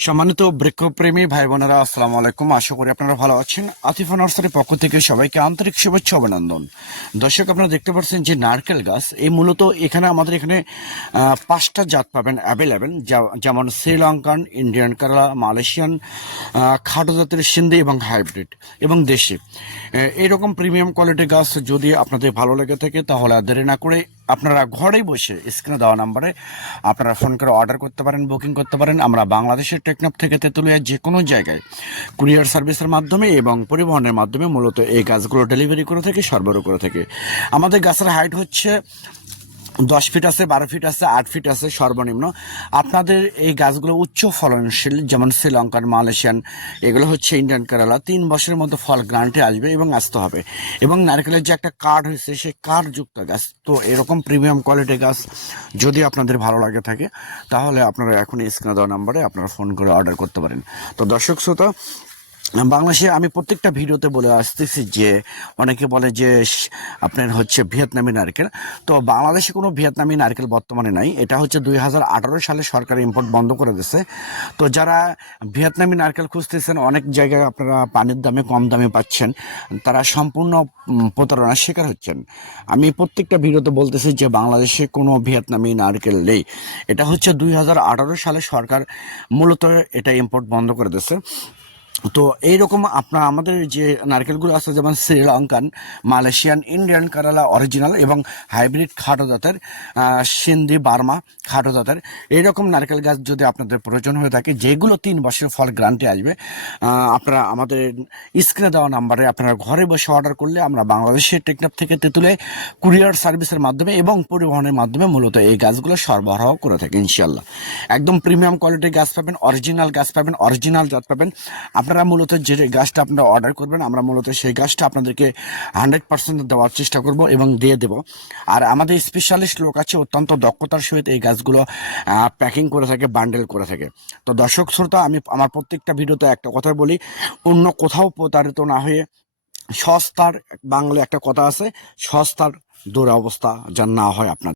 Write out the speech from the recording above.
সম্মানিত বৃক্ষপ্রেমী ভাই বোনেরা আসসালামু আলাইকুম। আশা করি আপনারা ভালো আছেন। আতিফা নার্সারির পক্ষ থেকে সবাইকে আন্তরিক শুভেচ্ছা অভিনন্দন। দর্শক আপনারা দেখতে পাচ্ছেন যে নারকেল গাছ এই মূলত এখানে আমাদের এখানে পাঁচটা জাত পাবেন অ্যাভেলেবেল যেমন শ্রীলঙ্কান ইন্ডিয়ান কেরালা মালয়েশিয়ান খাটো জাতের সিন্ধি এবং হাইব্রিড এবং দেশি। আহ, এইরকম প্রিমিয়াম কোয়ালিটির গাছ যদি আপনাদের ভালো লেগে থাকে তাহলে দেরি না করে আপনারা ঘরেই বসে স্ক্রিনে দেওয়া নাম্বারে আপনারা ফোন করে অর্ডার করতে পারেন, বুকিং করতে পারেন। আমরা বাংলাদেশের টেকনাপ থেকে তেঁতুলিয়া যে কোনো জায়গায় কুরিয়ার সার্ভিসের মাধ্যমে এবং পরিবহনের মাধ্যমে মূলত এই গাছগুলো ডেলিভারি করে থাকে, সরবরাহ করে থাকে। আমাদের গাছের হাইট হচ্ছে দশ ফিট আছে, বারো ফিট আছে, আট ফিট আছে সর্বনিম্ন। আপনাদের এই গাছগুলো উচ্চ ফলনশীল, যেমন শ্রীলঙ্কান মালয়েশিয়ান, এগুলো হচ্ছে ইন্ডিয়ান কেরালা তিন বছরের মধ্যে ফল গ্রান্টে আসবে এবং আসতে হবে। এবং নারকেলের যে একটা কার্ড হয়েছে, সেই কার্ডযুক্ত গাছ। তো এরকম প্রিমিয়াম কোয়ালিটির গাছ যদি আপনাদের ভালো লাগে থাকে, তাহলে আপনারা এখন স্ক্রিনে দেওয়া নাম্বারে আপনারা ফোন করে অর্ডার করতে পারেন। তো দর্শক, শ্রোতা বাংলাদেশে আমি প্রত্যেকটা ভিডিওতে বলে আসতেছি যে, অনেকে বলে যে, আপনার হচ্ছে ভিয়েতনামি নারকেল। তো বাংলাদেশে কোনো ভিয়েতনামি নারকেল বর্তমানে নাই। এটা হচ্ছে দুই হাজার আঠারো সালে সরকার ইম্পোর্ট বন্ধ করে দিয়েছে। তো যারা ভিয়েতনামি নারকেল খুঁজতেছেন, অনেক জায়গায় আপনারা পানির দামে, কম দামে পাচ্ছেন। তারা সম্পূর্ণ প্রতারণার শিকার হচ্ছেন। আমি প্রত্যেকটা ভিডিওতে বলতেছি যে, বাংলাদেশে কোনো ভিয়েতনামি নারকেল নেই। এটা হচ্ছে দুই হাজার আঠারো সালে সরকার মূলত এটা ইম্পোর্ট বন্ধ করে দিয়েছে। তো এইরকম আপনার আমাদের যে নারকেলগুলো আছে, যেমন Sri Lankan, Malaysian, Indian Kerala original এবং হাইব্রিড খাটো জাতের সিন্ধি, বার্মা খাটো জাতের এইরকম নারকেল গাছ যদি আপনাদের প্রয়োজন হয়ে থাকে, যেগুলো তিন বছর ফল গ্রান্টে আসবে আপনারা আমাদের স্ক্রিনে দেওয়া নাম্বারে আপনারা ঘরে বসে অর্ডার করলে আমরা বাংলাদেশের টেকনাফ থেকে তেঁতুলে কুরিয়ার সার্ভিসের মাধ্যমে এবং পরিবহনের মাধ্যমে মূলত এই গাছগুলো সরবরাহ করে থাকি ইনশাল্লাহ একদম প্রিমিয়াম কোয়ালিটির গাছ পাবেন অরিজিনাল গাছ পাবেন অরিজিনাল জাত পাবেন। আপনারা মূলত যে গাছটা আপনারা অর্ডার করবেন, আমরা মূলত সেই গাছটা আপনাদেরকে হান্ড্রেড পার্সেন্ট দেওয়ার চেষ্টা করব এবং দিয়ে দেব। আর আমাদের স্পেশালিস্ট লোক আছে, অত্যন্ত দক্ষতার সহিত এই গাছগুলো প্যাকিং করে থাকে বান্ডেল করে থাকে। তো দর্শক, শ্রোতা, আমি আমার প্রত্যেকটা ভিডিওতে একটা কথা বলি, অন্য কোথাও প্রতারিত না হয়ে সস্তার বাংলা একটা কথা আছে, সস্তার দুরবস্থা যেন না হয় আপনার